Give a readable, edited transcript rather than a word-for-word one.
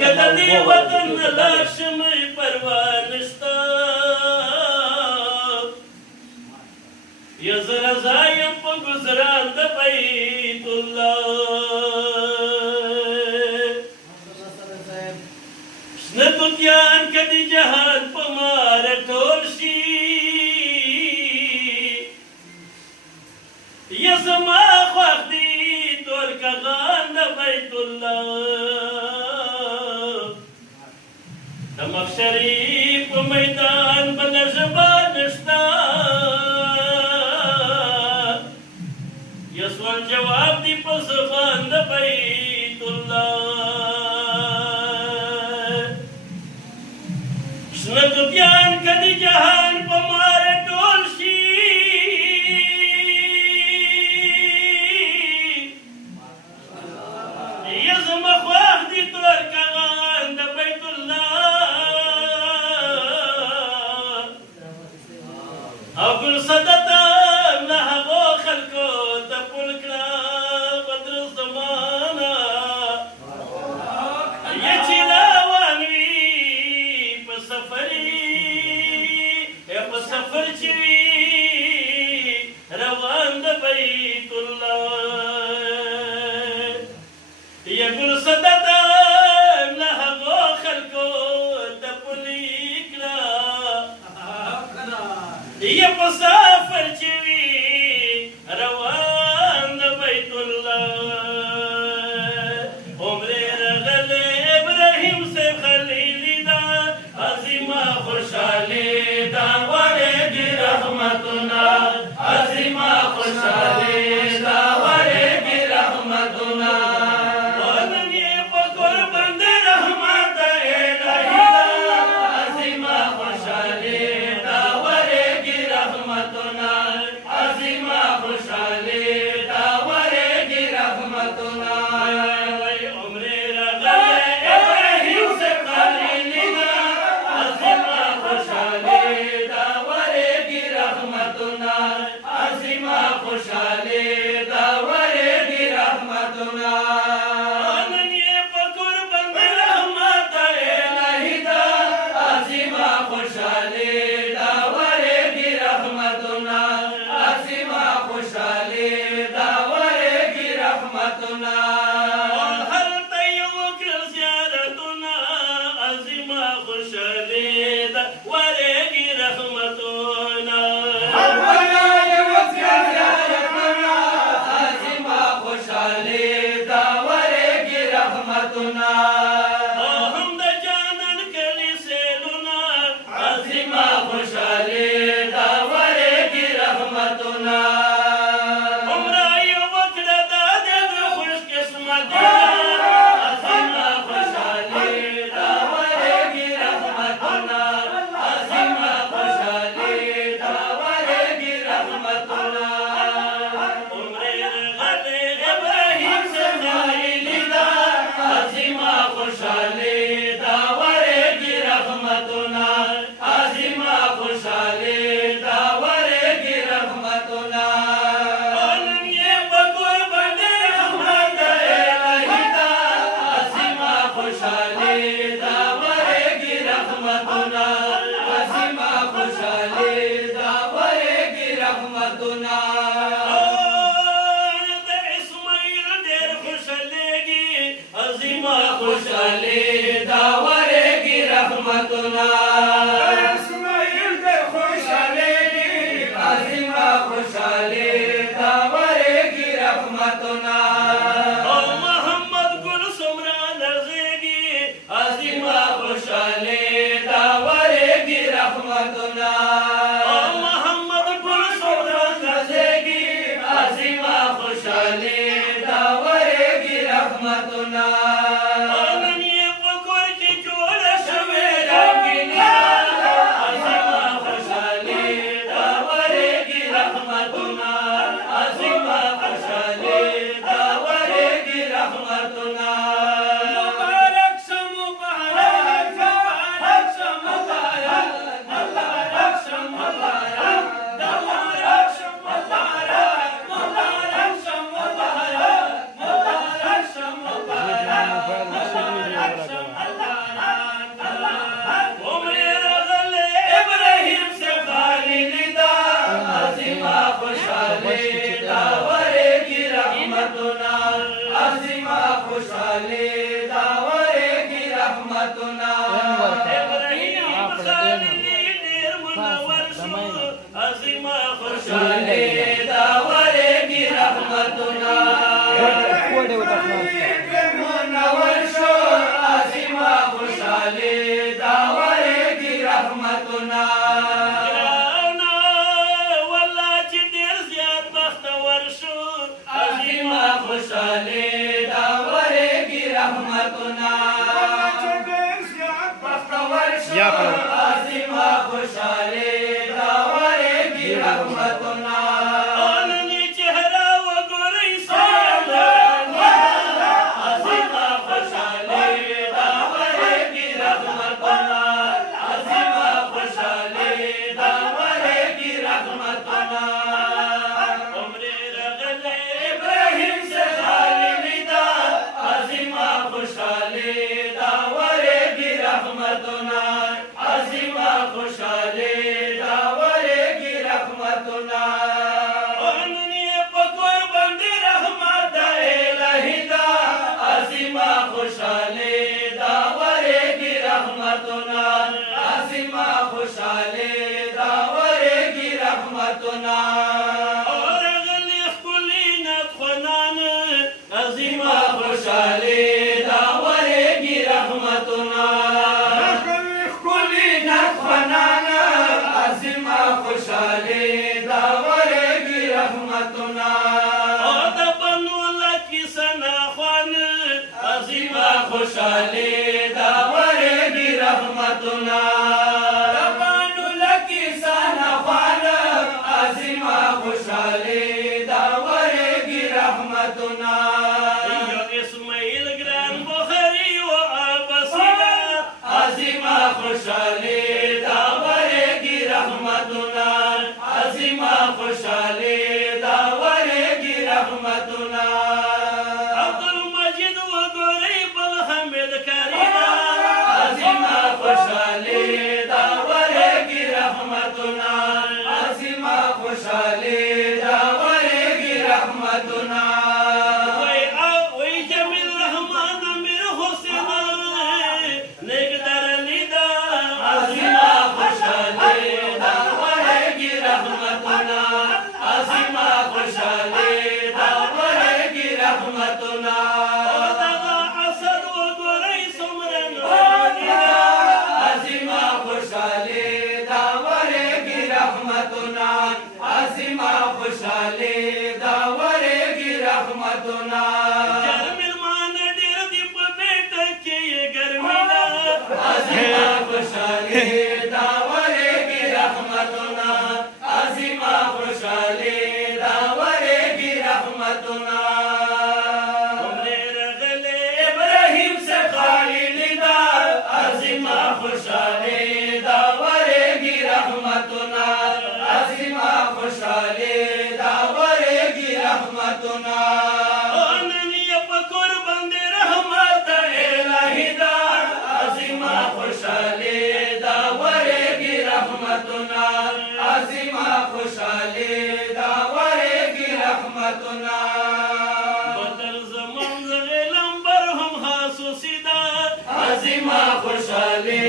که د دې وطن نه لاړ شمه پروا نشته یا زه رضا یم په ګزران د بیت الله شنه توتیان که د جهان په ماره ټول شي یا زما خوښ دي ټول کغان د بیت الله د محشرې په میدان بله ژبه نشته یا سوال جواب دی په زبان د بیت الله شنه توتیان که د جهان په ماره ټول شي یا زما خوښ دي تور کغان د بیت الله او ګل صدته له هغو خلکو ته پل کړه بدر زمانه یا چې روان وي په سفر په سفر چې وي روان د بیت الله یا ګل صدته له هغو خلکو ته پل کړه یا په سفر چې وي روان د بیت الله عمرې راغلی ابراهیم صاحب خلیلي دا عظیمه خوشحالي دا ورېږي رحمتونه عظیمه خوشحالي دا ورېږي رحمتونه نن یې په کور باندې رحمت الهي دا عظیمه خوشحالي دا ورېږي رحمتونه عظیمه خوشحالي دا ورېږي رحمتونه عمرې راغلی ابراهیم صاحب خلیلي دا عظیمه خوشحالي دا ورېږي رحمتونه عظیمه خوشحالي دا ورېږي رحمتونه نن یې په کور باندې رحمت الهي دا عظیمه خوشحالي دا ورېږي رحمتونه عظیمه خوشحالي دا ورېږي رحمتونه هلته یې وکړل زیارتونه عظیمه خوشحالي دا ورېږي رحمتونه هلته یې وکړل زیارتونه عظیمه خوشحالي دا ورېږي رحمتونه هم د جانان کلي سیلونه عظیمه خوشحالي دا ورېږي رحمتونه عمره یې وکړه دا د خوش قسمتي عظیمه خوشحالي دا ورېږي رحمتونه عظیمه خوشحالي دا ورېږي رحمتونه عمرې راغلی ابراهیم صاحب خلیلي دا عظیمه خوشحالي دا ورېږي رحمتونه عظیمه خوشحالي دا ورېږي رحمتونه نن یې په کور باندې رحمت الهي دا عظیمه خوشحالي دا ورېږي رحمتونه عظیمه خوشحالي دا ورېږي رحمتونه د اسماعیل ډېر خوشحالېږي عظیمه خوشحالي دا ورېږي رحمتونه اسماعیل ډېر خوشحالېږي عظیمه خوشحالي دا ورېږي رحمتونه او محمد ګل څومره لړزېږي عظیمه خوشحالي دا ورېږي رحمتونه او محمد ګل څومره لړزېږي عظیمه خوشحالي دا ورېږي رحمتونه نن یې په کور کې جوړه شوې رنګیني عظیمه خوشحالي دا ورېږي رحمتونه عظیمه خوشحالي دا ورېږي رحمتونه مبارک شه مبارک شه مبارک مبارک شه مبارک مبارک شه مبارک مبارک شه مبارک مبارک شه مبارک خوشحالي دا ورېږي رحمتونه ابراهیم خلیل ډېر منور شو عظیمه خوشحالي دا ورېږي رحمتونه منور شو عظیمه خوشحالي دا ورېږي رحمتونه ګرانه والله چې ډېر زیات بختور شو عظیمه خوشحالي دا ورېږي رحمتونه عظیمه خوشحالي دا ورېږي رحمتونه نن یې چهره وګورئ سامانه عظیمه خوشحالي دا ورېږي رحمتونه عظیمه خوشحالي دا ورېږي رحمتونه عمرې راغلی ابراهیم سے خالی دا عظیمه خوشحالي دا ورېږي رحمتونه عظیمه خوشحالي دا ورېږي رحمتونه نن یې په کور باندې رحمت د الهي دا عظیمه خوشحالي دا ورېږي رحمتونه عظیمه خوشحالي دا ورېږي رحمتونه راغلی ښکلي نتخوانان عظیمه خوشحالي دا ورېږي رحمتونه ښکلي نتخوانانه عظیمه خوشحالي دا ورېږي رحمتونه د بنو لکي سناخوان عظیمه خوشحالي دا ورېږي رحمتونه د بانو لکي سناخوانه عظیمه خوشحالي دا ورېږي رحمتونه یو اسماعیل ګران بخاري و عباسیده عظیمه خوشحالي دا ورېږي رحمتونه عظیمه خوشحالي دا ورېږي رحمتونه عبدالمجید وګورئ بل حمید کاریده عظیمه خوشحالي دا ورېږي رحمتونه عظیمه خوشحالي دا ورېږي رحمتونه وی جمیل رحمان امیر حسین نیک درنی دا عظیمه خوشحالي دا ورېږي رحمتونه عظیمه خوشحالي دا ورېږي رحمتونه دغه اثر وګورئ څومره نوراني ده عظیمه خوشحالي دا ورېږي رحمتونه عظیمه خوشحالي دا ورېږي رحمتونه جرملمان ډېر دي په بیټه کې یې ګرمي ده عظیمه خوشحالي دا ورېږي رحمتونه عظیمه خوشحالي دا ورېږي رحمتونه عمرې راغلی ابراهیم سے خالی دا عظیمه خوشحالي دا ورېږي رحمتونه عظیمه خوشحالي دا ورېږي رحمتونه نن یې په کور باندې رحمت د الهي دا عظیمه خوشحالي دا ورېږي رحمتونه عظیمه خوشحالي دا ورېږي رحمتونه بدر زمان زغې لمبر هم حاسوسي ده عظیمه خوشحالي